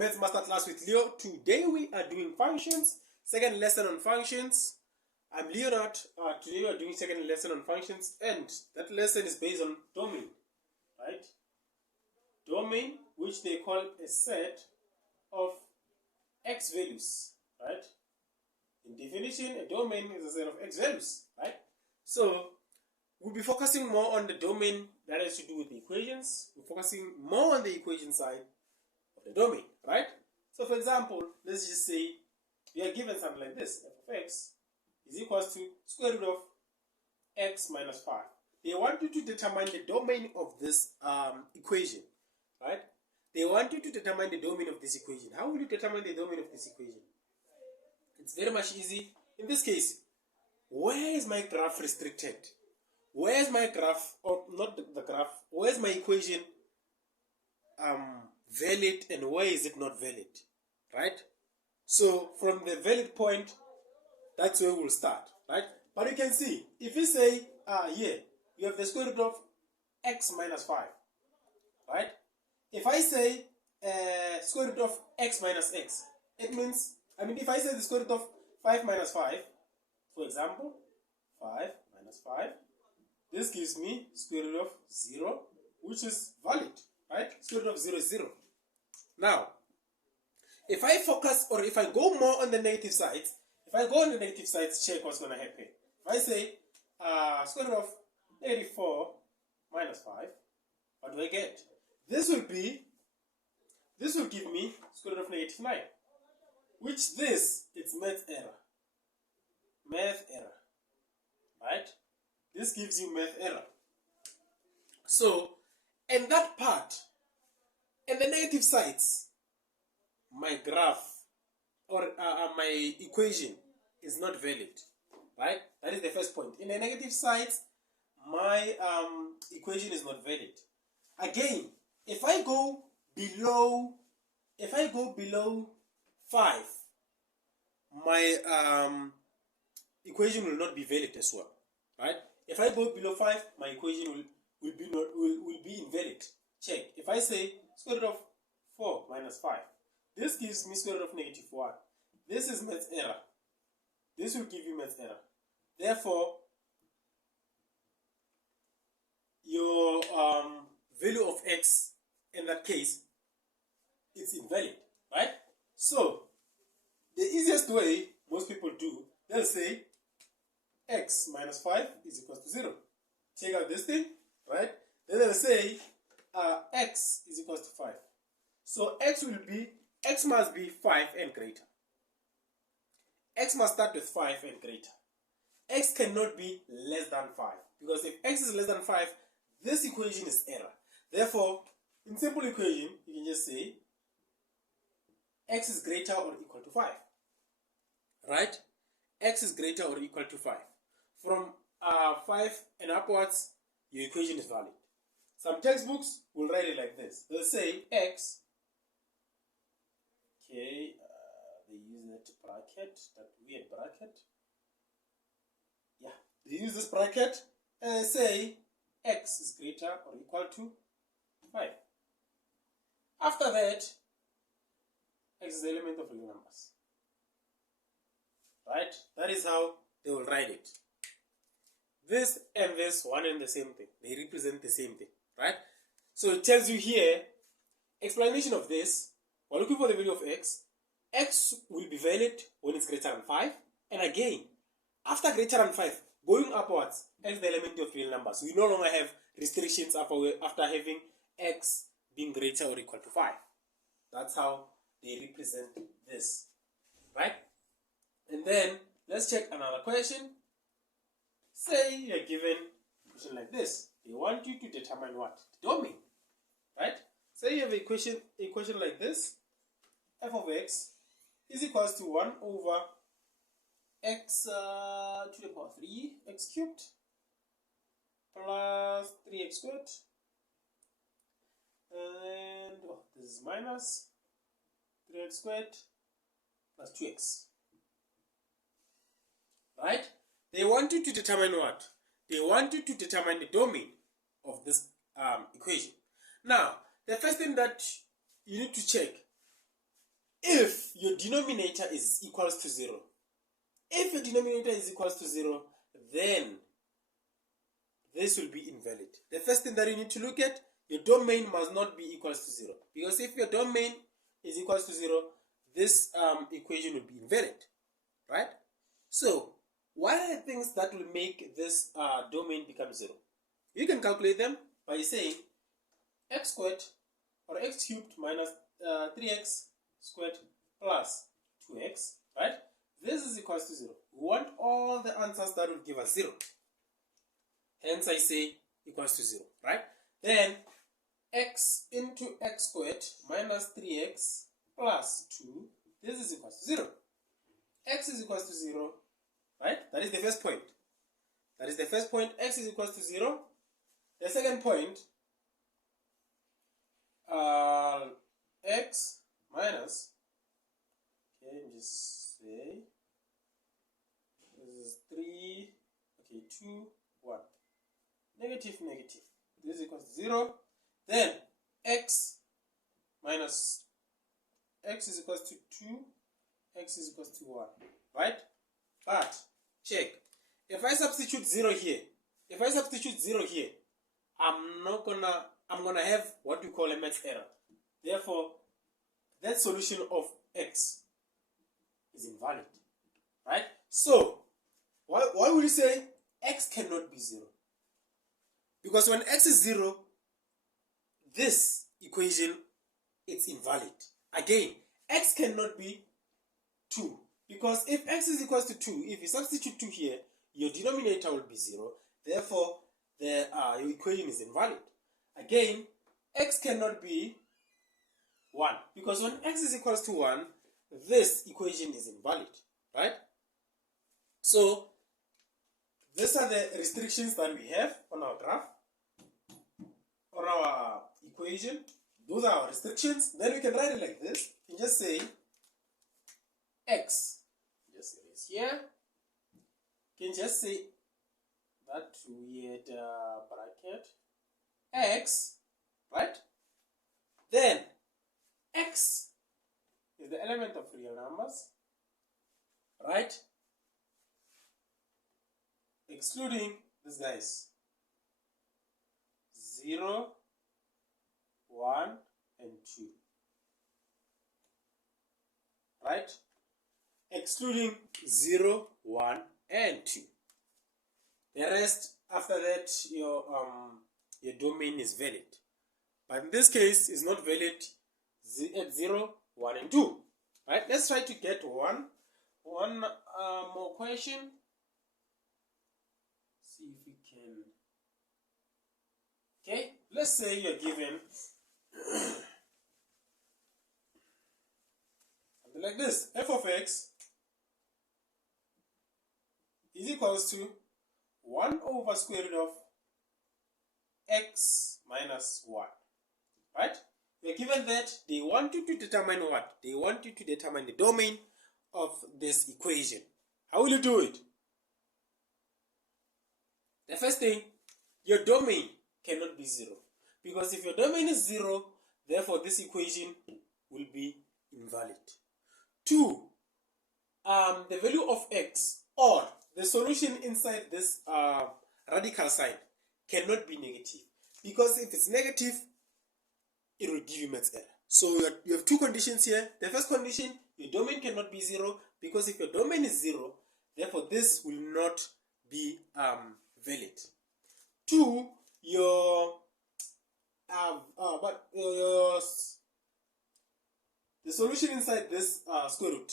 It's Maths Masterclass with Leo. Today we are doing functions, second lesson on functions. I'm Leonard. Today we are doing second lesson on functions, and that lesson is based on domain, right? Domain, which they call a set of x values, right? In definition, a domain is a set of x values, right? So we'll be focusing more on the domain that has to do with the equations. We're focusing more on the equation side of the domain, right? So for example, let's just say we are given something like this: f of x is equals to square root of x minus 5. They want you to determine the domain of this equation, right? They want you to determine the domain of this equation. How will you determine the domain of this equation? It's very much easy. In this case, where is my graph restricted? Where is my graph, or not the graph, where is my equation valid and where is it not valid, right? So from the valid point, that's where we'll start, right? But you can see, if we say here, you have the square root of x minus 5, right? If I say square root of x minus x, it means, if I say the square root of 5 minus 5, for example, 5 minus 5, this gives me square root of 0, which is valid, right? Square root of 0 is 0. Now, if I focus, or if I go more on the negative sides, check what's going to happen. If I say square root of 84 minus 5, what do I get? This will give me square root of negative 9, which it's math error. Math error, right? This gives you math error. So, in that part, in the negative sides, my graph or my equation is not valid, right? That is the first point. In the negative sides, my equation is not valid. Again, if I go below 5, my equation will not be valid as well, right? If I go below 5, my equation will be invalid. Check. If I say square root of 4 minus 5, this gives me square root of negative 1. This is math error. This will give you math error. Therefore, your value of x in that case is invalid, right? So, the easiest way most people do, they'll say x minus 5 is equal to 0. Take out this thing, right? Then they'll say x is equal to 5. So x must be 5 and greater. X must start with 5 and greater. X cannot be less than 5, because if x is less than 5, this equation is error. Therefore, in simple equation, you can just say x is greater or equal to 5, right? X is greater or equal to 5. From 5 and upwards, your equation is valid. Some textbooks will write it like this. They'll say x, okay, they use that bracket, that weird bracket. Yeah, they use this bracket and say x is greater or equal to 5. After that, x is the element of real numbers, right? That is how they will write it. This and this, one and the same thing. They represent the same thing, right? So it tells you here, explanation of this, we're looking for the value of x. X will be valid when it's greater than 5. And again, after greater than 5, going upwards, x is the element of real numbers. We no longer have restrictions after having x being greater or equal to 5. That's how they represent this, right? And then, let's check another question. Say you're given a question like this. They want you to determine what? The domain, right? Say you have a question like this. F of x is equals to 1 over x to the power 3 x cubed plus 3x squared. And this is minus 3x squared plus 2x. Right? They want you to determine what? They want you to determine the domain of this equation. Now, the first thing that you need to check if your denominator is equals to 0. If your denominator is equals to 0, then this will be invalid. The first thing that you need to look at, your domain must not be equals to 0. Because if your domain is equals to 0, this equation will be invalid. Right? So, what are the things that will make this domain become 0? You can calculate them by saying x squared or x cubed minus 3x squared plus 2x, right? This is equals to 0. We want all the answers that will give us 0. Hence I say equals to 0, right? Then x into x squared minus 3x plus 2, this is equals to 0. X is equals to 0, right? That is the first point. That is the first point. X is equals to 0. The second point, x minus, okay, just say, this is 3, okay, 2, 1. Negative, negative. This is equals to 0. Then x minus, x is equals to 2, x is equals to 1, right? But check, if I substitute 0 here, I'm gonna have what we call a math error. Therefore, that solution of x is invalid, right? So why would you say x cannot be 0? Because when x is 0, this equation, it's invalid. Again, x cannot be 2, because if x is equals to 2, if you substitute 2 here, your denominator will be 0. Therefore, your equation is invalid. Again, x cannot be 1, because when x is equals to 1, this equation is invalid, right? So, these are the restrictions that we have on our graph, on our equation. Those are our restrictions. Then we can write it like this. You can just say x, just erase here. You can just say that weird bracket, x, right? Then x is the element of real numbers, right? Excluding these guys, 0, 1, and 2, right? Excluding 0, 1, and 2. The rest, after that, your domain is valid. But in this case, it's not valid at 0, 1, and 2. Right? Let's try to get one more question. See if we can. Okay, let's say you're given something like this. F of x is equals to 1 over square root of x minus 1. Right? We're given that they want you to determine what? They want you to determine the domain of this equation. How will you do it? The first thing, your domain cannot be 0. Because if your domain is 0, therefore this equation will be invalid. 2, the value of x or the solution inside this radical sign cannot be negative. Because if it's negative, it will give you math error. So you have two conditions here. The first condition, your domain cannot be 0, because if your domain is 0, therefore this will not be valid. 2, the solution inside this square root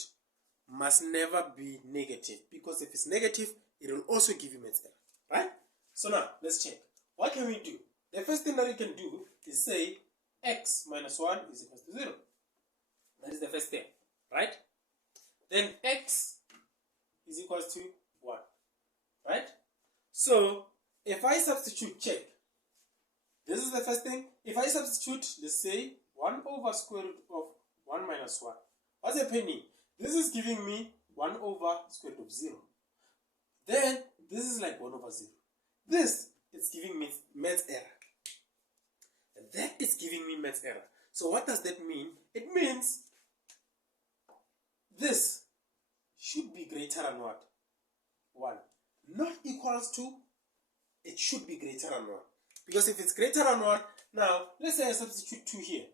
must never be negative, because if it's negative, it will also give you math error, right? So now let's check. What can we do? The first thing that we can do is say x minus 1 is equal to 0. That is the first step, right? Then x is equal to 1, right? So if I substitute, check. This is the first thing. If I substitute, let's say 1 over square root of 1 minus 1. What's happening? This is giving me 1 over square root of 0. Then this is like 1 over 0. This is giving me math error. That is giving me math error. So what does that mean? It means this should be greater than what? 1. Not equals to, it should be greater than 1. Because if it's greater than 1, now let's say I substitute 2 here.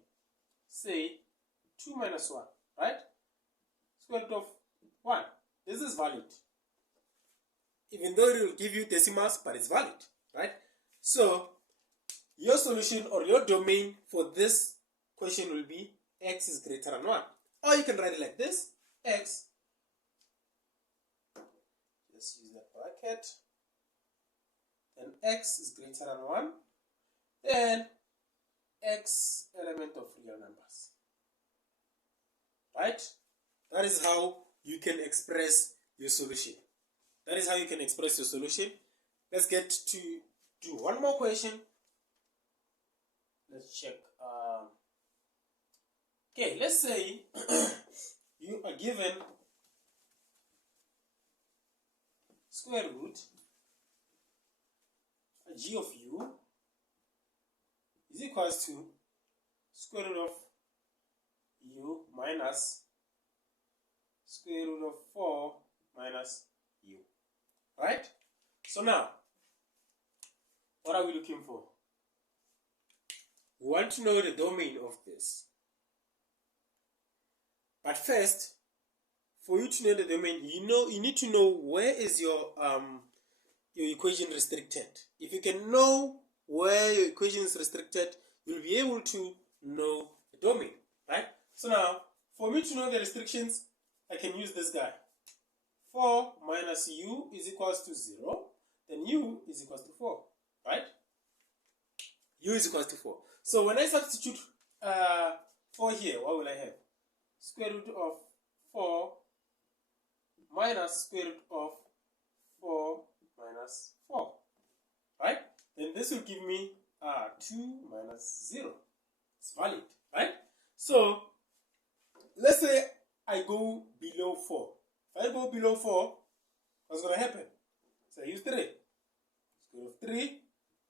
Say 2 minus 1, right? Square root of 1. This is valid. Even though it will give you decimals, but it's valid, right? So your solution or your domain for this question will be x is greater than 1. Or you can write it like this. X, just use that bracket, then x is greater than 1, then x element of real numbers. Right? That is how you can express your solution. That is how you can express your solution. Let's get to do one more question. Let's check. Okay, let's say you are given square root g of u is equals to square root of u minus square root of 4 minus u. Right? So now, what are we looking for? We want to know the domain of this. But first, for you to know the domain, you need to know where is your equation restricted. If you can know where your equation is restricted, you'll be able to know the domain, right? So now, for me to know the restrictions, I can use this guy. 4 minus u is equals to 0, then u is equals to 4, right? U is equals to 4. So when I substitute 4 here, what will I have? Square root of 4 minus square root of 4 minus 4, right? Then this will give me 2 minus 0. It's valid, right? So let's say I go below 4. If I go below 4, what's going to happen? So I use 3. Square root of 3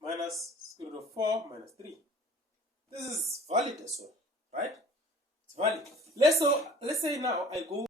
minus square root of 4 minus 3. This is valid as well, right? It's valid. Let's say now I go